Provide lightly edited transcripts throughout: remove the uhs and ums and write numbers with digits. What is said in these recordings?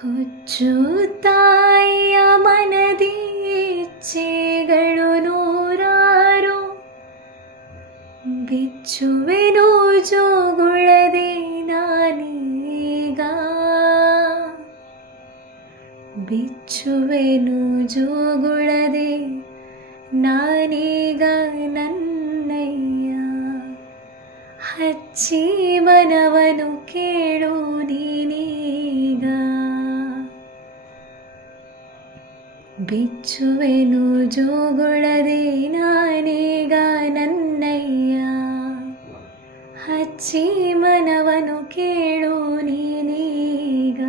ಹುಚ್ಚು ತಾಯಿಯ ಮನದಿ ಇಚ್ಛೆಗಳು ನೂರಾರು, ಬಿಚ್ಚುವೆನು ಜೋಗುಳದೆ ನಾನೀಗ, ಬಿಚ್ಚುವೆನು ಜೋಗುಳದೆ ನಾನೀಗ ನನ್ನಯ್ಯ. ಹಚ್ಚಿ ಮನವನು ಕೇಳು ನೀನೀಗ, ಬಿಚ್ಚುವೆನು ಜೋಗುಳದೆ ನಾನೀಗ ನನ್ನಯ್ಯ. ಹಚ್ಚಿ ಮನವನು ಕೇಳು ನೀನೀಗ.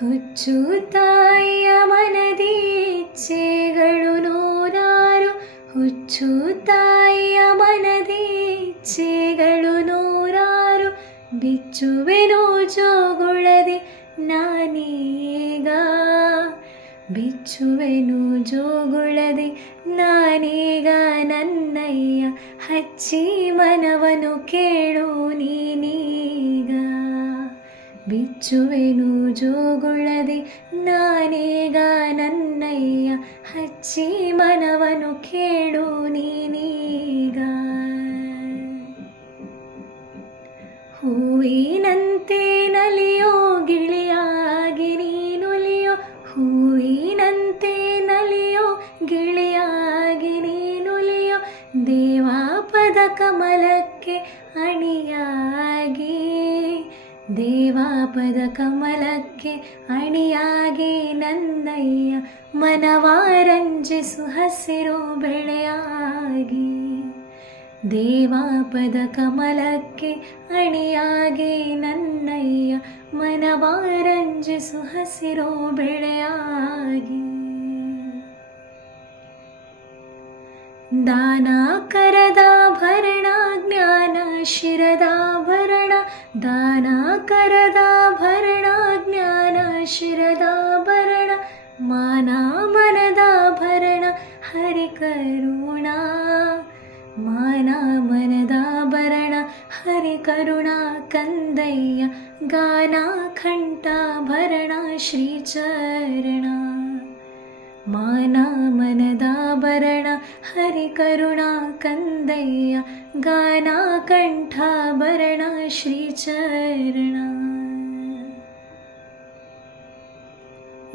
ಹುಚ್ಚು ತಾಯಿಯ ಮನದಿ ಇಚ್ಛೆಗಳು ನೂರಾರು, ಹುಚ್ಚು ತಾಯಿಯ ಮನದಿ ಇಚ್ಛೆಗಳು ನೂರಾರು, ಬಿಚ್ಚುವೆನು ಜೋಗುಳದೆ ನಾನೀಗ, ಬಿಚ್ಚುವೆನು ಜೋಗುಳದೆ ನಾನೀಗ ನನ್ನಯ್ಯ. ಹಚ್ಚಿ ಮನವನು ಕೇಳು ನೀನೀಗ, ಬಿಚ್ಚುವೆನು ಜೋಗುಳದೆ ನಾನೀಗ ನನ್ನಯ್ಯ. ಹಚ್ಚಿ ಮನವನು ಕೇಳು ನೀನೀಗ. ಹೂವಿನಂತೆ ನಲಿಯೋ ಗಿಳಿಯಾಗಿ ನೀನುಲಿಯೋ, ಹೂವಿನಂತೆ ನಲಿಯೋ ಗಿಳಿಯಾಗಿ ನೀನುಲಿಯೋ, ದೇವಾಪದ ಕಮಲಕ್ಕೆ ಅಣಿಯಾಗಿ, ದೇವಾಪದ ಕಮಲಕ್ಕೆ ಅಣಿಯಾಗಿ ನನ್ನಯ್ಯ. ಮನವಾರಂಜಿಸು ಹಸಿರು ಬೆಳೆಯಾಗಿ, ದೇವಾಪದ ಕಮಲಕ್ಕೆ ಅಣಿಯಾಗಿ ನನ್ನಯ್ಯ. ಮನವಾರಂಜಿಸು ಹಸಿರು ಬೆಳೆಯಾಗಿ. ದಾನ ಕರದಾಭರಣ ಜ್ಞಾನ ಶಿರದಾಭರಣ, ದಾನ ಕರದಾಭರಣ ಜ್ಞಾನ ಶಿರದಾಭರಣ, ಮಾನ ಮನದಾಭರಣ ಹರಿಕರುಣಾ, ಮಾನ ಮನದಾಭರಣ ಹರಿಕರುಣಾ ಕಂದಯ್ಯ. ಗಾನ ಕಂಠಾಭರಣ ಶ್ರೀಚರಣ, ಮಾನ ಮನದಾಭರಣ ಹರಿಕರುಣಾ ಕಂದಯ್ಯ. ಗಾನ ಕಂಠಾಭರಣ ಶ್ರೀಚರಣ.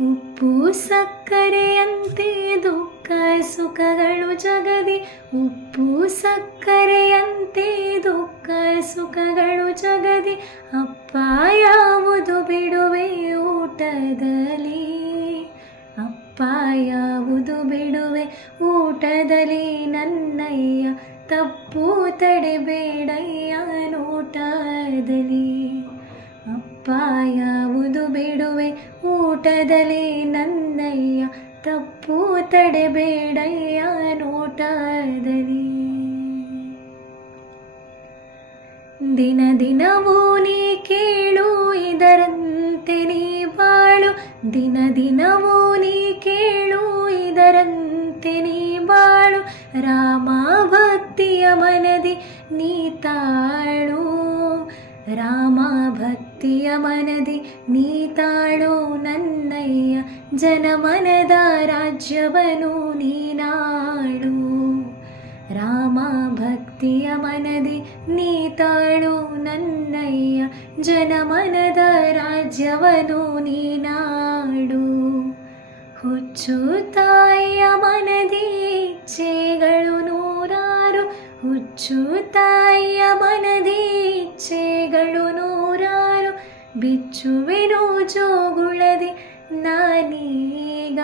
ಉಪ್ಪು ಸಕ್ಕರೆಯಂತೆ ದುಃಖ ಸುಖಗಳು ಜಗದಿ, ಉಪ್ಪು ಸಕ್ಕರೆಯಂತೆ ದುಃಖ ಸುಖಗಳು ಜಗದಿ, ಅಪ್ಪ ಯಾವುದು ಬಿಡುವೆ ಊಟದಲ್ಲಿ, ಅಪ್ಪ ಯಾವುದು ಬಿಡುವೆ ಊಟದಲ್ಲಿ ನನ್ನಯ್ಯ. ತಪ್ಪು ತಡೆಬೇಡಯ್ಯ ನೋಟದಲ್ಲಿ, ಅಪ್ಪ ಯಾವುದು ಬಿಡುವೆ ಊಟದಲ್ಲಿ ನನ್ನಯ್ಯ. ತಪ್ಪು ತಡೆಬೇಡಯ್ಯ ನೋಟದಲ್ಲಿ. ದಿನ ದಿನವೂ ನೀ ಕೇಳು ಇದರಂತೆ ನೀ ಬಾಳು, ದಿನ ದಿನವೂ ನೀ ಕೇಳು ಇದರಂತೆ ನೀ ಬಾಳು. ರಾಮ ಭಕ್ತಿಯ ಮನದಿ ನೀ ತಾಳು, ರಾಮ ಭಕ್ತಿಯ ಮನದಿ ನೀ ತಾಳು ನನ್ನಯ್ಯ. ಜನಮನದ ರಾಜ್ಯವನು ನೀನಾಳು, ರಾಮ ಭಕ್ತಿಯ ಮನದಿ ನೀ ತಾಳು ನನ್ನಯ್ಯ. ಜನಮನದ ರಾಜ್ಯವನು ನೀನಾಡು. ಹುಚ್ಚು ತಾಯಿಯ ಮನದಿ ಇಚ್ಛೆಗಳು ನೂರಾರು, ಹುಚ್ಚು ತಾಯಿಯ ಮನದಿ ಇಚ್ಛೆಗಳು ನೂರಾರು, ಬಿಚ್ಚುವೆನು ಜೋಗುಳದೆ ನಾನೀಗ,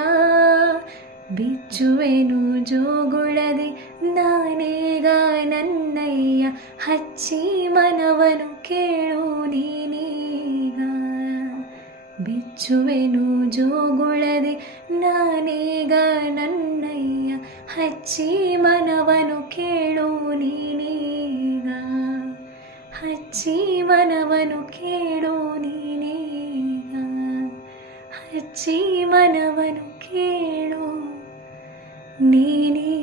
ಬಿಚ್ಚುವೆನು ಜೋಗುಳದೆ ನಾನೀಗ ನನ್ನಯ್ಯ. ಹಚ್ಚಿ ಮನವನು ಕೇಳು ನೀನೀಗ, ಬಿಚ್ಚುವೆನು ಜೋಗುಳದೆ ನಾನೀಗ ನನ್ನಯ್ಯ. ಹಚ್ಚಿ ಮನವನು ಕೇಳು ನೀನೀಗ, ಹಚ್ಚಿ ಮನವನು ಕೇಳು ನೀನೀಗ, ಹಚ್ಚಿ ಮನವನು ಕೇಳು ನೀನೀಗ.